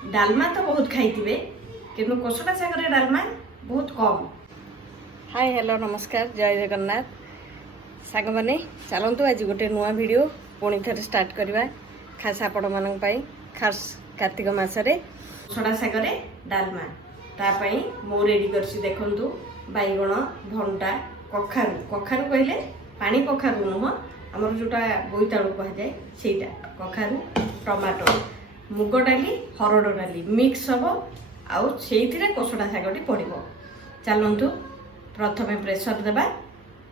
डालमा तो बहुत खाई किंतु कोसड़ा शागर डालमा बहुत कम। हाय हेलो नमस्कार जय जगन्नाथ सांग मैंने चलतु आज गोटे नुआ वीडियो पुणी थे स्टार्ट करवा खास आपण मान खास कार्तिक मासरे कोसड़ा शागर डालमा तापाई मु रेडी करसी देखंतु बैगण भंटा कखारु कखारु कहले पानी कखारु नुह आमर जोटा बोईतालु कह जाए सेटा कखारु टमाटो मुग डाली हरड़ डाली मिक्स हम आउ से कोसड़ा शागटी पड़ो। चलतु प्रथमे प्रेसर देवा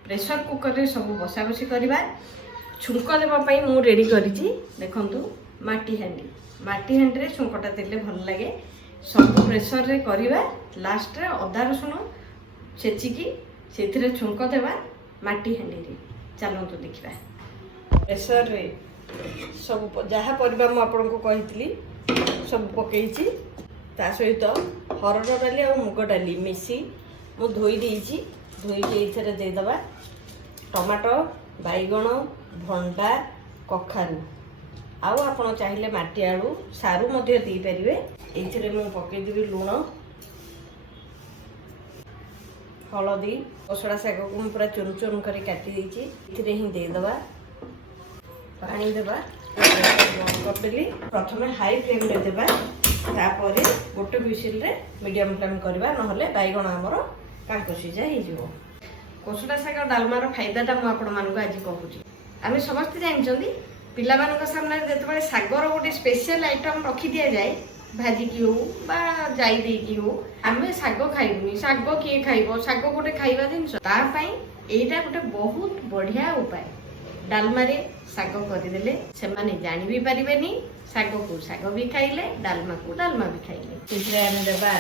प्रेसर कुकर में सब बसा बसी करवा छुंक देवाई मु रेडी करी देखंतु माटी हांडी रे छुंकटा देले भल लगे सब प्रेसर रे करवा लास्ट रे अदा रसुण छेचिकी से छुंक देवा माटी हांडी रे। चलतु देखा प्रेसर रे सब जहाँ परिबा मु आपको कही सब पकई ता सहित हरड़ डाली और मुग डाली मिसी मु धोई धोई देदेबा टमाटो बैगण भंडा कखारु आउ आपण चाहिए माटी आलू सारू मध्य दे पारे ये मु पकईदेवी लुण हलदी कोसड़ा शाग को मुझे पूरा चुन चुन कर काटी हिं देदेबा पानी देवा करदेली प्रथम हाई फ्लेम रे देवा तापर गोटे विसिल रे मीडियम फ्लेम करवा नहले बैगण आमर कांक सीझा हो। कोसड़ा शाग डालमार फायदाटा मुझे आज कहूँ आम समस्ते जानते पिला सामने जो शागर गोटे स्पेशल आइटम रखी दि जाए भाजिकी हो जाई देकी हो आम शाग खाइबुनी शाग किए खाइब शाग गोटे खाइबा जिनस यहाँ गोटे बहुत बढ़िया उपाय डालमारे शाग करदेले से जानी भी पारे शाग को शाग भी खाइले डालमा को डालमा भी खाइले। इसे आम देवा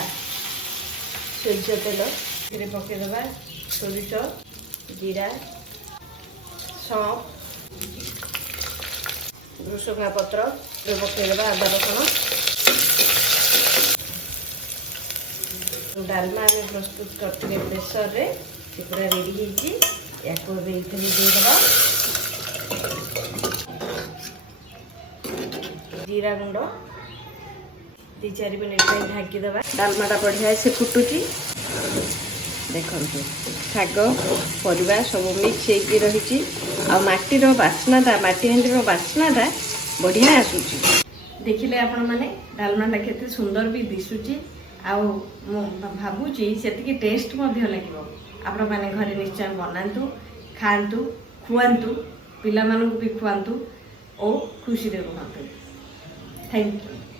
सोरिष तेल पकईदेवा सोरिष जीरा सौंफ भृसुंगा पत्र पकईदेवा आदा रसुण डालमा आम प्रस्तुत करते प्रेसर रे पूरा रेडी हो देदेवा जीरा गुंड 2-4 मिनट ढाकीदेवा डालमाटा बढ़िया से फुटुची देखु शाग परिवा सब मिक्स होगी रही आटीर बास्नाटा माटी हांडीर बास्नाटा बढ़िया आसूची देखिले आपण मैंने डालमाटा केते सुंदर भी दिशुची आउ भावुची से टेस्ट लगे आपण मैंने घरे निश्चय बनातु खातु खुआतु पिला भी खुआतु और खुशी रे रुहतु। Thank you.